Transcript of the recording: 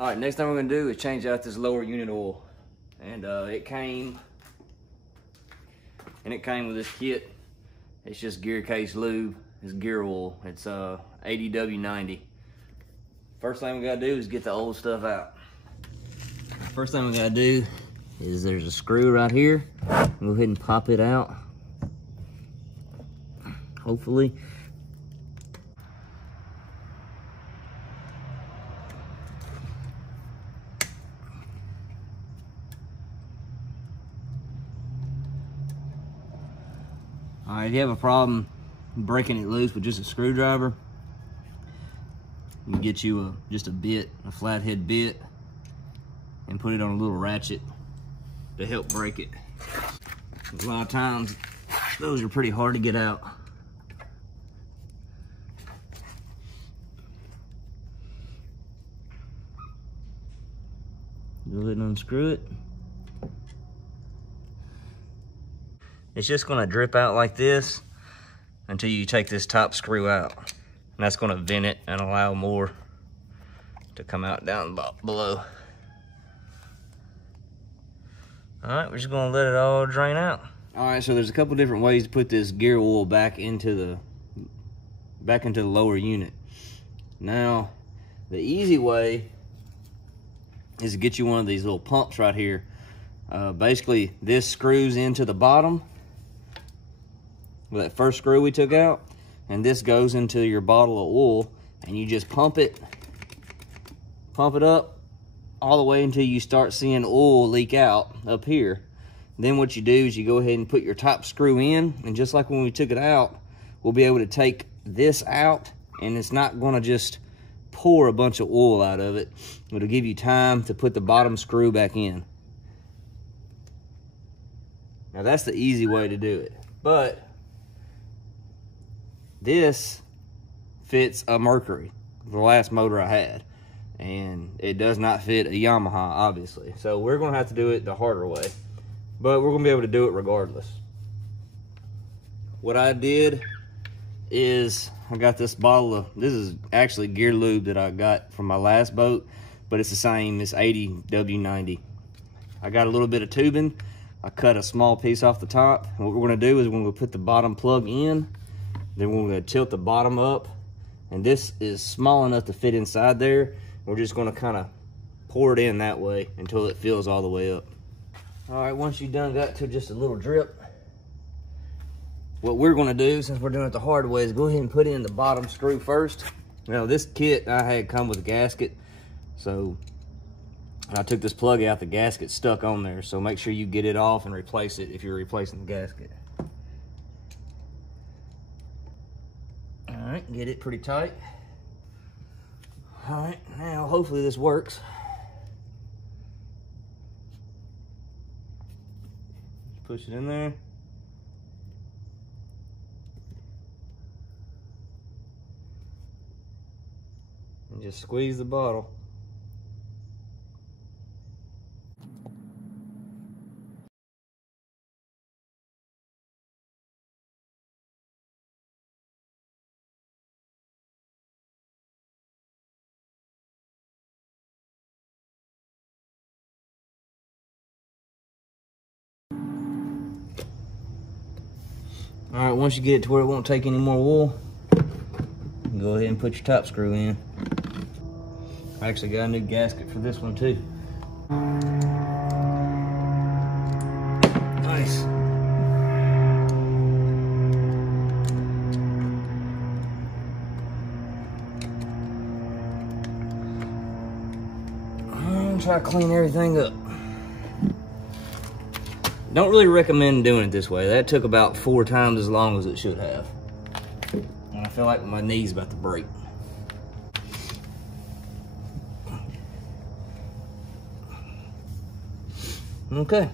All right, next thing we're gonna do is change out this lower unit oil. And it came with this kit. It's just gear case lube. It's gear oil. It's 80W90. First thing we gotta do is get the old stuff out. First thing we gotta do is there's a screw right here. Go ahead and pop it out. Hopefully. All right, if you have a problem breaking it loose with just a screwdriver, you can get you just a bit, a flathead bit, and put it on a little ratchet to help break it. A lot of times, those are pretty hard to get out. Go ahead and unscrew it. It's just gonna drip out like this until you take this top screw out. And that's gonna vent it and allow more to come out down below. All right, we're just gonna let it all drain out. All right, so there's a couple different ways to put this gear oil back into the lower unit. Now, the easy way is to get you one of these little pumps right here. Basically, this screws into the bottom with that first screw we took out, and this goes into your bottle of oil, and you just pump it up all the way until you start seeing oil leak out up here. Then what you do is you go ahead and put your top screw in, and just like when we took it out, we'll be able to take this out, and it's not gonna just pour a bunch of oil out of it. It'll give you time to put the bottom screw back in. Now that's the easy way to do it, but this fits a Mercury, the last motor I had, and it does not fit a Yamaha, obviously. So we're gonna have to do it the harder way, but we're gonna be able to do it regardless. What I did is I got this bottle of, this is actually gear lube that I got from my last boat, but it's the same, it's 80W90. I got a little bit of tubing. I cut a small piece off the top. And what we're gonna do is we're gonna put the bottom plug in, then we're gonna tilt the bottom up, and this is small enough to fit inside there. We're just gonna kind of pour it in that way until it fills all the way up. All right, once you've done got to just a little drip, what we're gonna do, since we're doing it the hard way, is go ahead and put in the bottom screw first. Now this kit I had come with a gasket, so I took this plug out, the gasket stuck on there, so make sure you get it off and replace it if you're replacing the gasket. All right, get it pretty tight. All right, now hopefully this works. Push it in there. And just squeeze the bottle. All right, once you get it to where it won't take any more wool, go ahead and put your top screw in. I actually got a new gasket for this one too. Nice. I'm gonna try to clean everything up. Don't really recommend doing it this way. That took about 4 times as long as it should have. And I feel like my knee's about to break. Okay.